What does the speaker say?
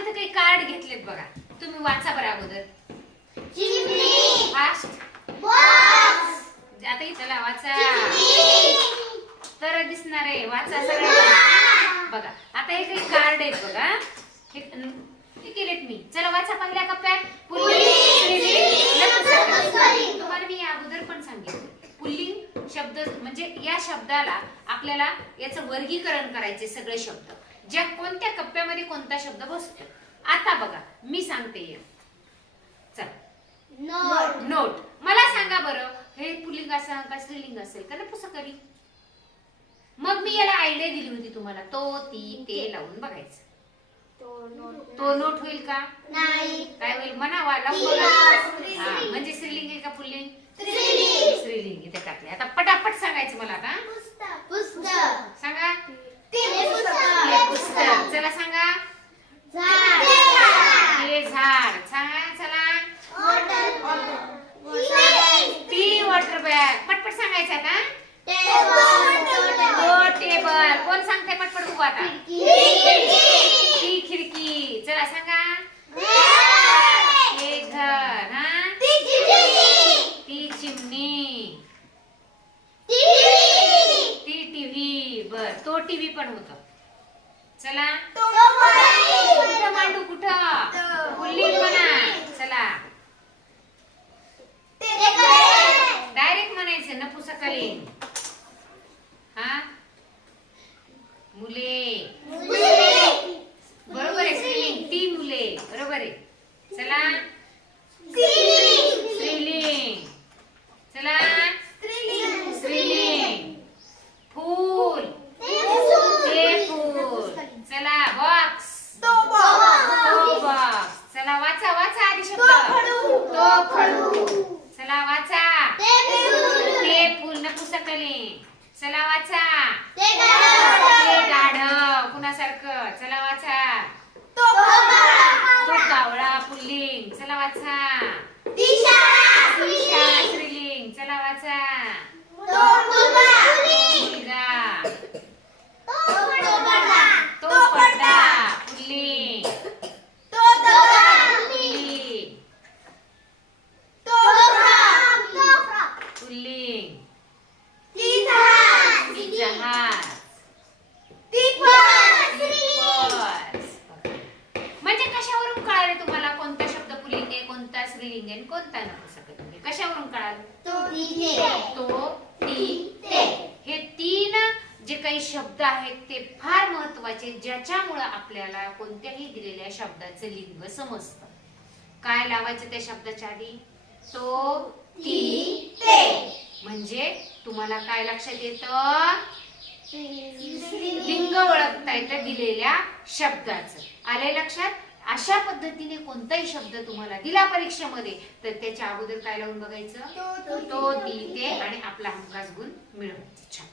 इथे काही कार्ड घेतलेत बघा, तुम्ही वाचा बरं अगोदर. चिमणी, फास्ट बॉक्स, आता इथं वाचा तर दिसणार आहे. वाचा सगळ्यांना बघा. आता हे काही कार्ड आहेत बघा, हे केलेत मी. चला वाचा. पहिल्या कप्प्यात तुम्हाला मी अगोदर पण सांगितलं, पुल्लिंग शब्द म्हणजे या शब्दाला आपल्याला याचं वर्गीकरण करायचे सगळे शब्द, ज्या कोणत्या कप्प्यामध्ये कोणता शब्द बसतो. आता बघा मी सांगते. चला, नोट, नोट. मला सांगा बरं, हे पुल्लिंग असेल का स्त्रीलिंग असेल का नपुसकलिंग? मग मी याला आयडिया दिली होती तुम्हाला, तो ती ते लावून बघायचं. तो नोट होईल का? नाही. काय होईल म्हणावा, लावून बघा. हा, म्हणजे स्त्रीलिंग आहे का पुल्लिंग? स्त्रीलिंग. इथे टाकले. आता पटापट सांगायचं मला. आता पुस्तक, सांगा. पुस्तक, चला सांगा. झाड, हे झाड. सांगा. चला. ती वॉटर बॅग. पटपट सांगायचं आता. टेबल. कोण सांगते पटपट बघू आता. ती खिडकी. चला सांगा. हे घर. हा, ती चिमणी. ती टीव्ही. बर, तो टीव्ही पण होता. चला, कुठं मांडू? कुठं? पुल्लिंग म्हणा. चला, डायरेक्ट म्हणायचं नपुसकलिंग. हा, मुले. बरोबर आहे. स्त्रीलिंग. ती मुले. बरोबर आहे. चला, स्त्रीलिंग. चला, स्त्रीलिंग. फूल. ते फूल. चला, बॉक्स. तो बॉक्स. चला वाचा. वाचा आधी शब्द. तो खडू. चला वाचा. ते फूल नपुसकलिंग. चला वाचा. ते गाढव कुणासारखं. चला वाचा. तो कावळा पुल्लिंग. चला वाचा. ती शाळा स्त्रीलिंग. चला वाचा. मुलगा. तो पडदा पुल्लिंग. पुल्लिंग. जहाज. म्हणजे कशावरून कळाले तुम्हाला कोणता शब्द पुल्लिंग आहे, कोणता स्त्रीलिंग आहे, कोणता नपुसकलिंग आहे? कशावरून कळालं? तो, ती, ते. हे तीन जे काही शब्द आहेत ते फार महत्वाचे, ज्याच्यामुळे आपल्याला कोणत्याही दिलेल्या शब्दाचं लिंग समजतं. काय लावायचं त्या शब्दाच्या आधी? तो, ती, ते. म्हणजे तुम्हाला काय लक्षात येतं? लिंग ओळखता येतं दिलेल्या शब्दाचं. आले लक्षात? अशा पद्धतीने कोणताही शब्द तुम्हाला दिला परीक्षेमध्ये तर त्याच्या अगोदर काय लावून बघायचं? तो, ती, ते आणि आपला हमखास गुण मिळवायचा. छान.